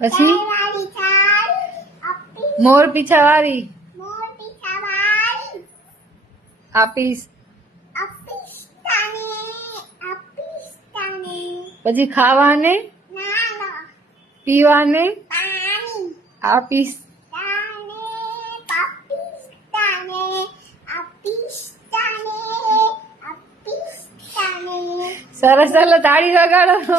પછી મોર પીછા વાળી આપીશ. પછી ખાવાને પીવાને આપીશ. સરસ, ચાલો તાળી વગાડો.